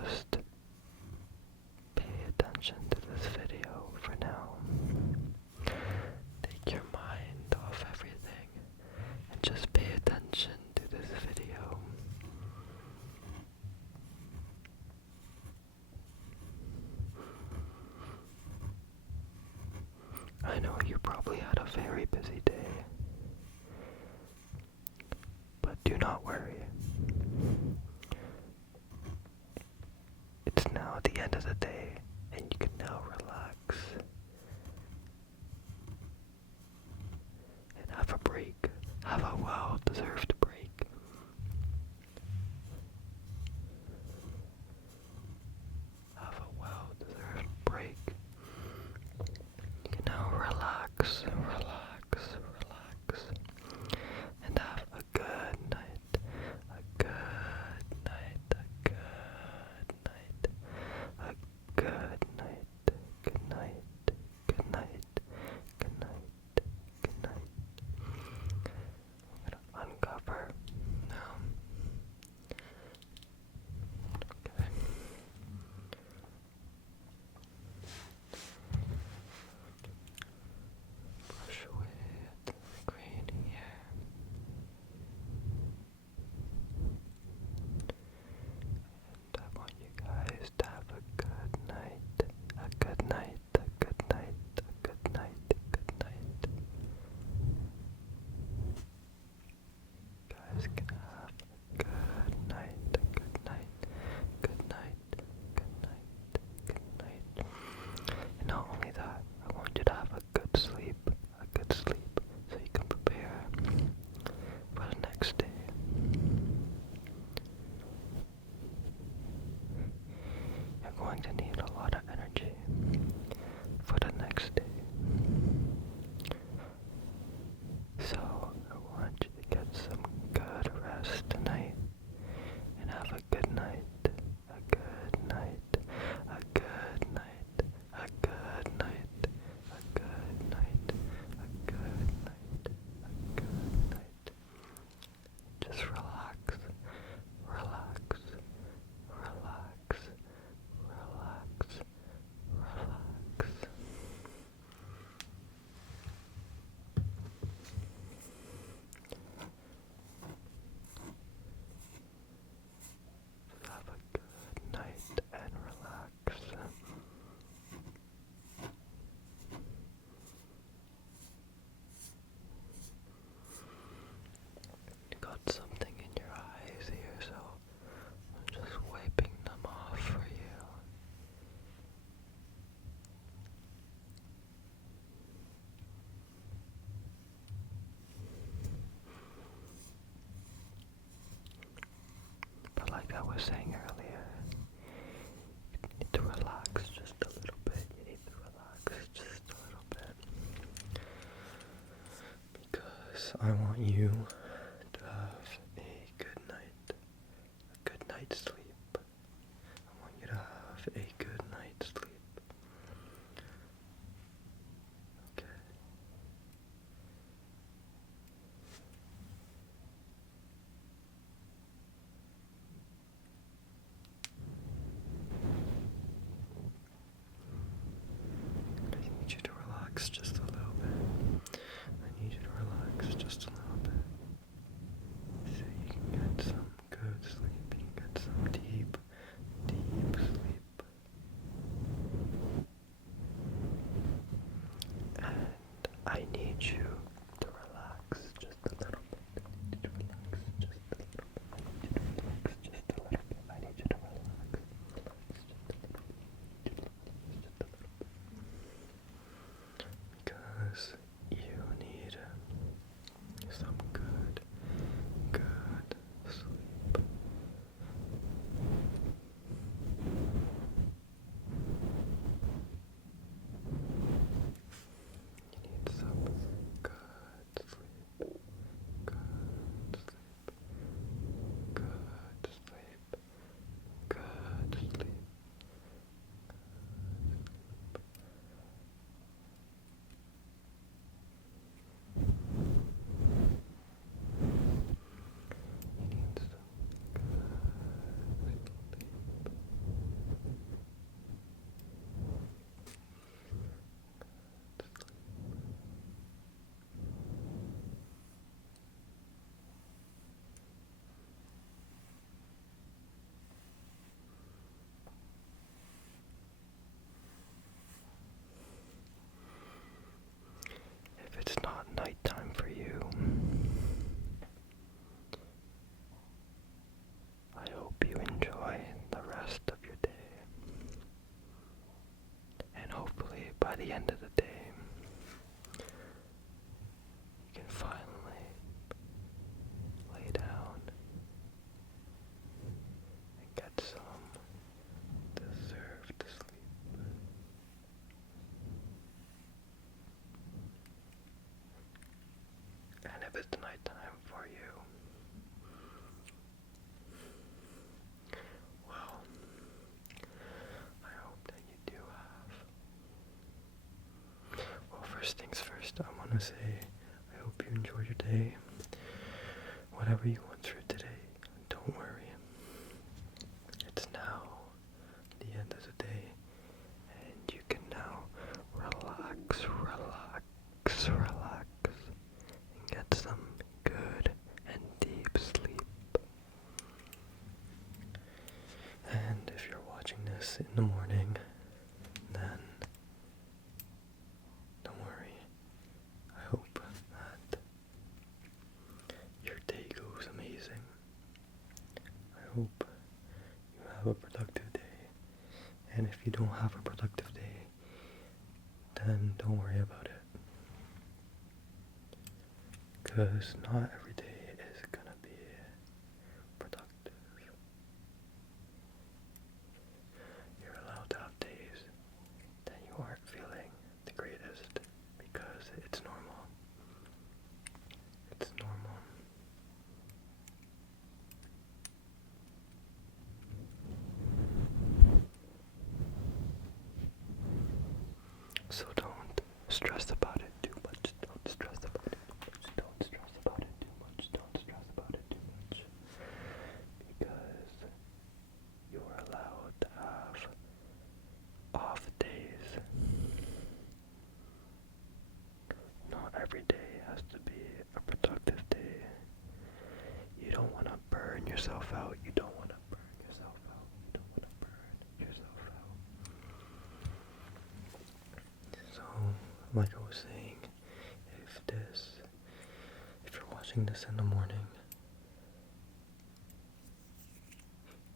just pay attention to this video for now. Take your mind off everything and just pay attention to this video. I know you probably had a very busy day, but do not worry. It's now the end of the day, and you can now relax and have a break. Have a well-deserved break. Have a well-deserved break. You can now relax, and have a good night, a good night, a good night, a good night, good night, good night, good night, good night. I'm gonna uncover now. Okay. Brush away at the green hair. And I want you guys to have a good night, a good night, a good night, a good night, good night. You guys can have a good night, a good night, good night, good night, good night. And not only that, I want you to have a good sleep, so you can prepare for the next day. You're going to need a lot of energy for the next day. So I want you to get some good rest tonight and have a good night, a good night, a good night, a good night, a good night, a good night, a good night. Just relax, relax, relax, relax, relax. Have a good night and relax. You got something in your eyes here, so I'm just wiping them off for you. But like I was saying earlier, you need to relax just a little bit. You need to relax just a little bit. Because I want you to have a good night. A good night's sleep. I want you to have a good night's sleep. Okay. I need you to relax just a little bit. I need you to relax just a little bit. if it's nighttime for you, well, I hope that you do have. Well, first things first, I want to say I hope you enjoy your day. Whatever you went through today, don't worry. It's now the end of the day, and you can now relax, and get some good and deep sleep. And if you're watching this in the morning, then don't worry. I hope that your day goes amazing. I hope you have a productive day. And if you don't have a productive day, then don't worry about it. Because not every day is gonna be productive. You're allowed to have days that you aren't feeling the greatest, because it's normal. It's normal. So don't stress about it too much. Don't stress about it too much. Don't stress about it too much. Don't stress about it too much. Because you are allowed to have off days. Not every day has to be a productive day. You don't want to burn yourself out. You don't want to burn yourself out. You don't want to burn yourself out. So, like I was saying, if you're watching this in the morning,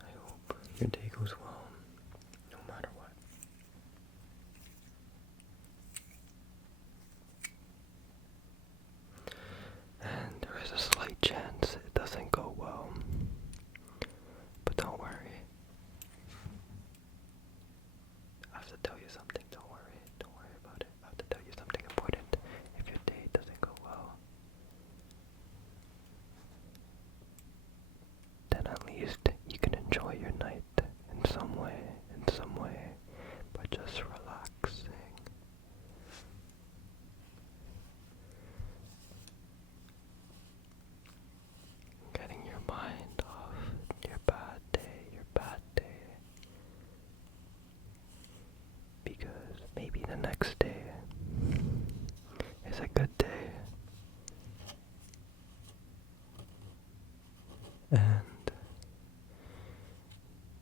I hope your day goes well, no matter what. And there is a slight chance it doesn't go well, but don't worry. I have to tell you something, don't worry about it. I have to tell you something important. If your day doesn't go well, then at least you can enjoy your night in some way, by just relaxing. Getting your mind off your bad day. Because maybe the next day is a good day. And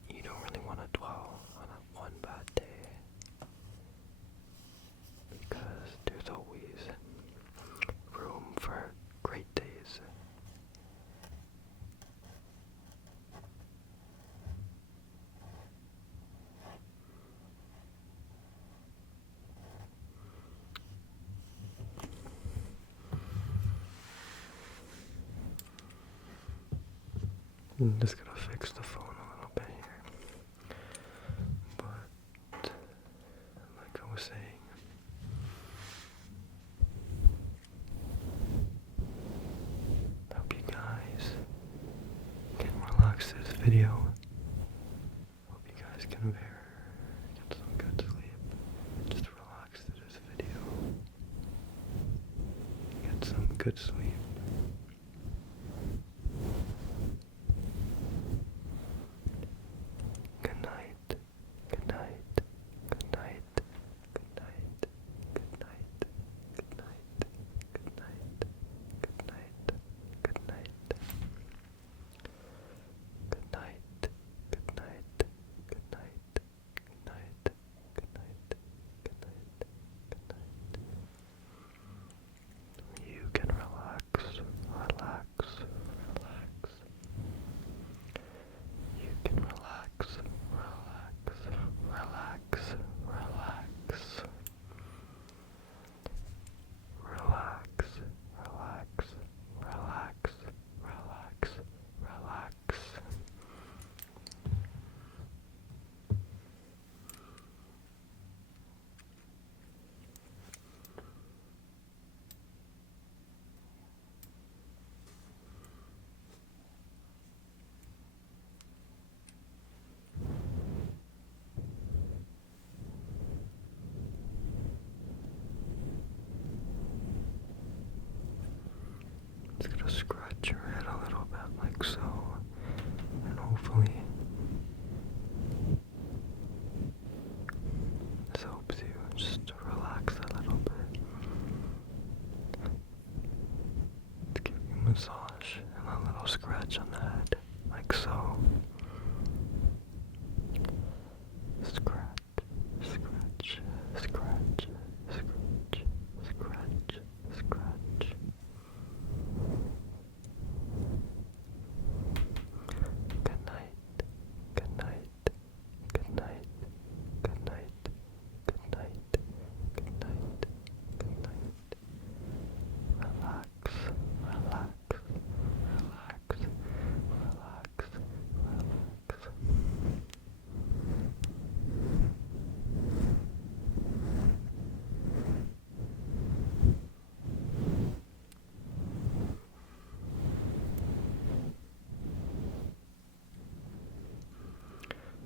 you don't really want to dwell on one bad day, because there's always room for great days. I'm just gonna fix the phone a little bit here. But, like I was saying, I hope you guys can relax this video. Hope you guys can get some good sleep. Just relax to this video. Get some good sleep. Good night. Good night. Good night. Good night. Good night. Good night. Good night. Good night. Good night. Good night. Good night. Good night. Good night. Good night. Good night. Good night. You can relax to scratch your head a little bit like so, and hopefully this helps you just to relax a little bit. To give you a massage and a little scratch on the head like so. Scratch, scratch, scratch, scratch, scratch, scratch. Good night, good night, good night, good night, good night, good night, good night. Relax, relax, relax, relax, relax.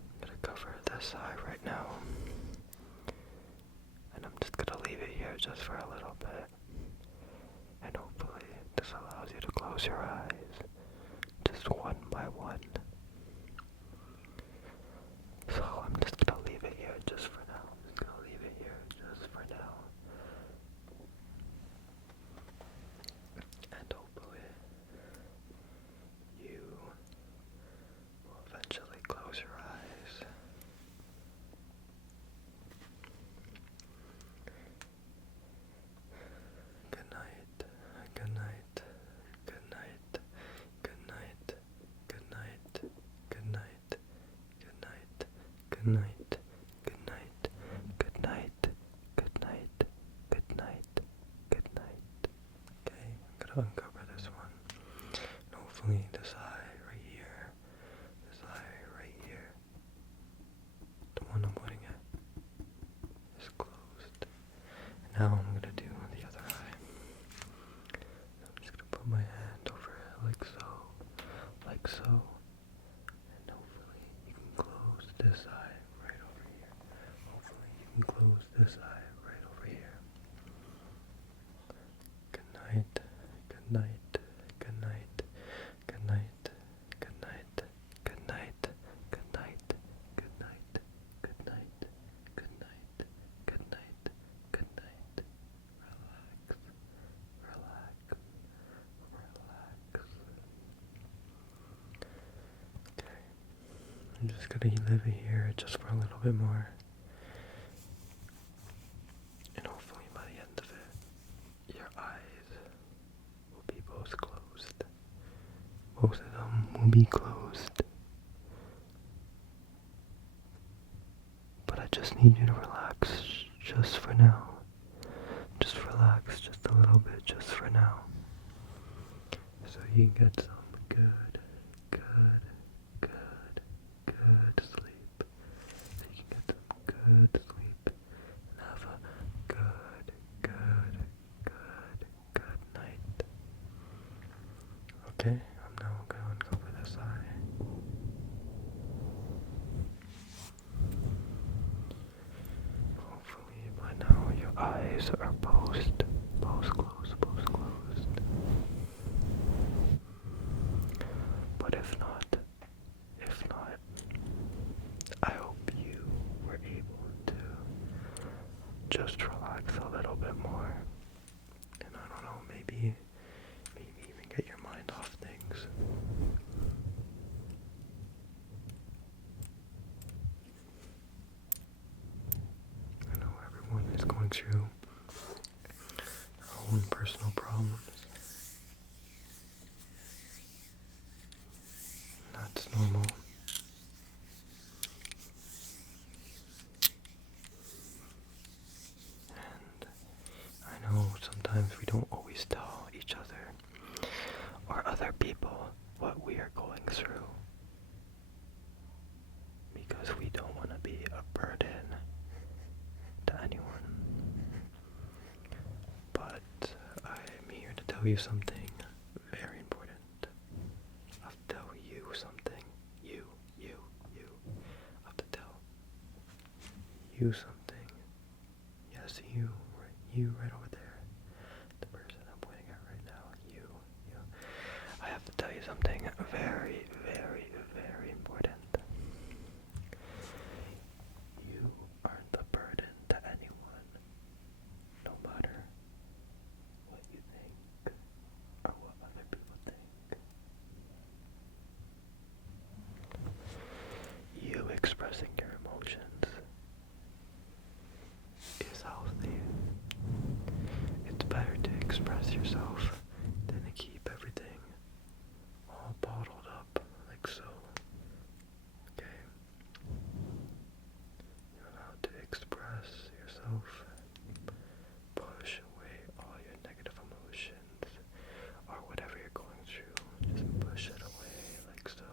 I'm gonna cover this eye right now, and I'm just gonna leave it here just for a little bit, and hopefully this allows you to close your eyes just one by one. So I'm just gonna leave it here just for now. I'm just gonna leave it here just for now, and hopefully you will eventually close your eyes. Good night, good night, good night, good night, good night, good night, good night, good night, good night, good night, good night, good night, good night. Okay, I'm gonna uncover this one. And hopefully this eye right here, this eye right here, the one I'm pointing at, is closed. And now I'm gonna do the other eye. So I'm just gonna put my hand over it like so, like so. And hopefully you can close this eye right over here. Hopefully you can close this eye right over here. Good night, good night, good night, good night, good night, good night, good night, good night, good night, good night, good night, good night. Relax, relax, relax. Okay, I'm just gonna leave it here just for a little bit more. And hopefully by the end of it, your eyes will be both closed. Both of them will be closed. But I just need you to relax just for now. Just relax just a little bit just for now. So you can get some good, good, good, good sleep. So you can get some good sleep and have a good, good, good, good night. Okay, I'm now going to uncover this eye. Hopefully by now your eyes are both closed, both closed. But if not, I hope you were able to just relax a little bit more. And I don't know, maybe even get your mind off things. I know everyone is going through their own personal problems. That's normal. And I know sometimes we don't always tell each other or other people what we are going through because we don't want to be a burden to anyone. But I'm here to tell you something very important. I'll tell you something. You. I'll have to tell you something. Yes, you right over there. The person I'm pointing at right now. You. express yourself than to keep everything all bottled up like so. Okay? You're allowed to express yourself. Push away all your negative emotions or whatever you're going through. Just push it away like so.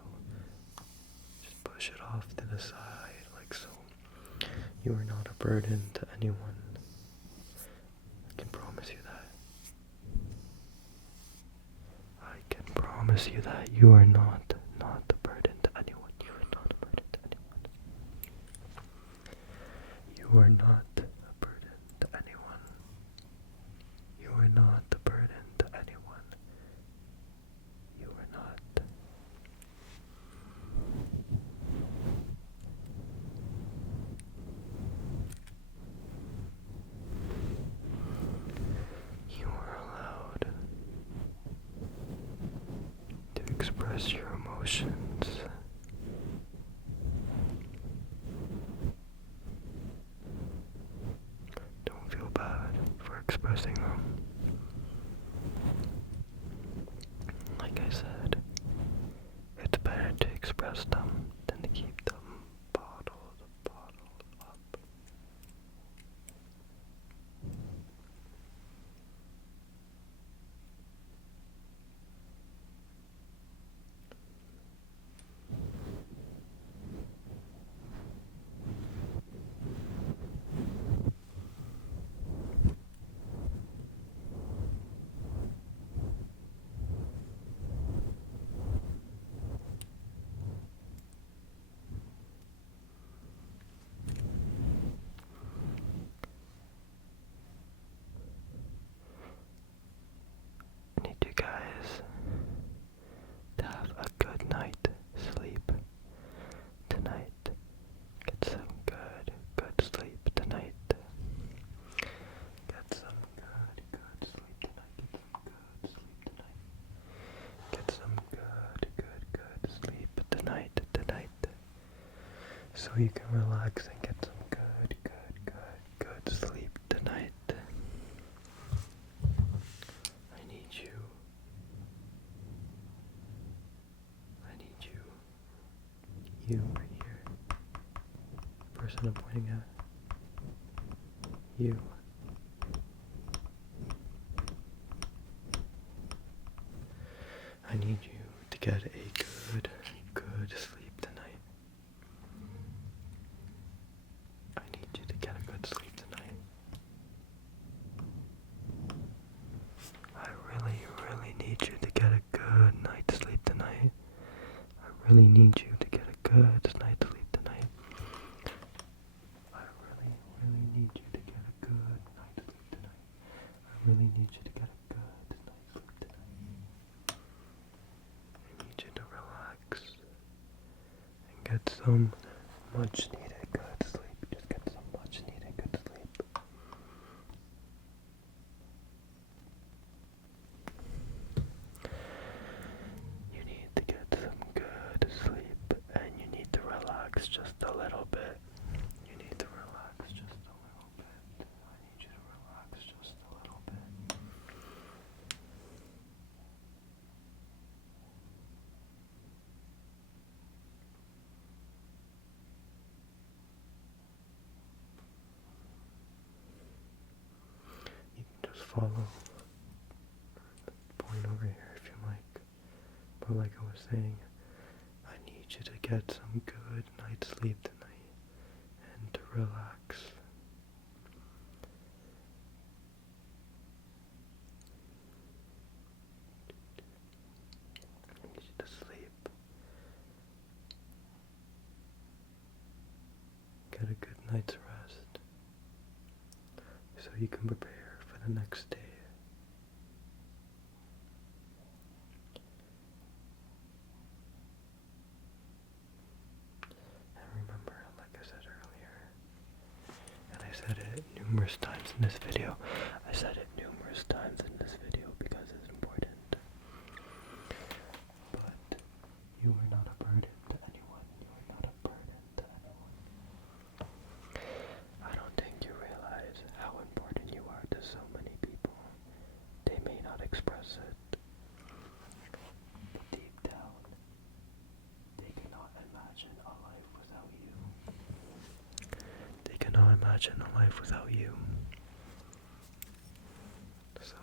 Just push it off to the side like so. You are not a burden to anyone. I can promise you that. I can promise you that you are not a burden to anyone. You are not a burden to anyone. You are not a burden to anyone. You are not a burden to anyone. You are not. You are allowed to express your emotions. Don't feel bad for expressing them. Like I said, it's better to express them than to keep them bottled up. I need you guys to have a good night sleep tonight. Get some good sleep tonight. Get some good sleep tonight. Get some good sleep tonight. So you can relax and get some good sleep tonight. I need you. You right here. Person I'm pointing at. You. I need you to get a good sleep tonight. I need you to get a good sleep tonight. I really need you to get a good night's sleep tonight. I really need you to get a good night's sleep tonight. I really need you to get a good night's sleep tonight. I really need you to get a good night's sleep tonight. I need you to relax and get some much needed good sleep. Just get some much needed good sleep. You need to get some good sleep and you need to relax just a little bit. You need to relax just a little bit. I need you to relax just a little bit. You can just follow the point over here if you like. But like I was saying, I need you to get some good night's sleep tonight and to relax. I need you to sleep. Get a good night's rest so you can prepare for the next day. And remember, like I said earlier, and I said it numerous times in this video, because it's important. But you are not a burden to anyone. You are not a burden to anyone. I don't think you realize how important you are to so many people. They imagine a life without you. So,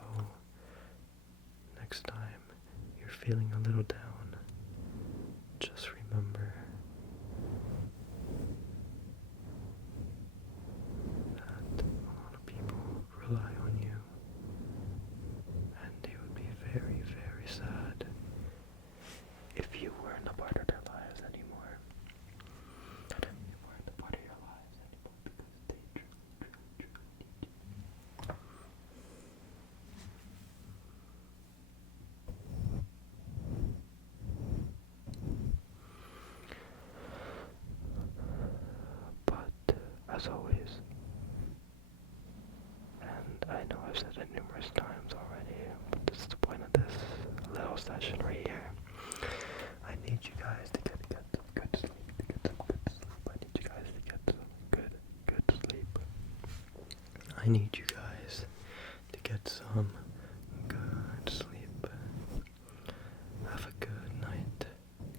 next time you're feeling a little down, just remember that a lot of people rely on you, and they would be very, very sad if you weren't a part of their lives anymore. You weren't a part of your lives anymore because they truly need you. But, as always, and I know I've said it numerous times already, but this is the point of this little session right here. I need you guys to get some good sleep, I need you guys to get some good sleep. I need you guys to get some good sleep. Have a good night.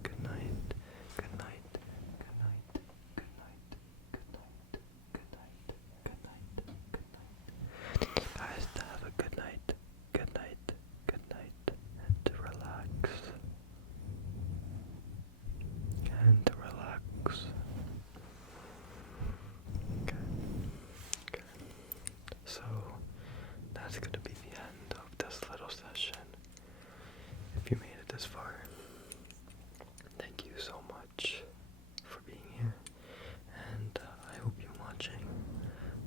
Good night. Good night. Good night. Good night. Good night. Good night. Good night. Good night. Guys, have a good night. Good night. Good night. And to relax. And to relax. Okay. Okay. So that's gonna be the end of this little session. If you made it this far, thank you so much for being here, and I hope you're watching.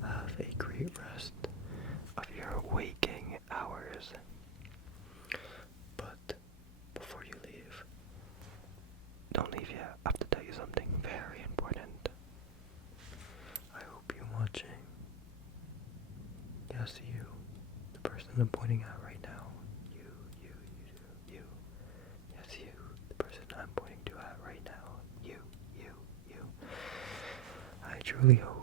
Have a great rest of your waking hours. But before you leave, don't leave yet. I have to tell you something very important. I hope you're watching. Yes, you, the person I'm pointing at right now. You. Yes, you, the person I'm pointing to at right now. You. I truly hope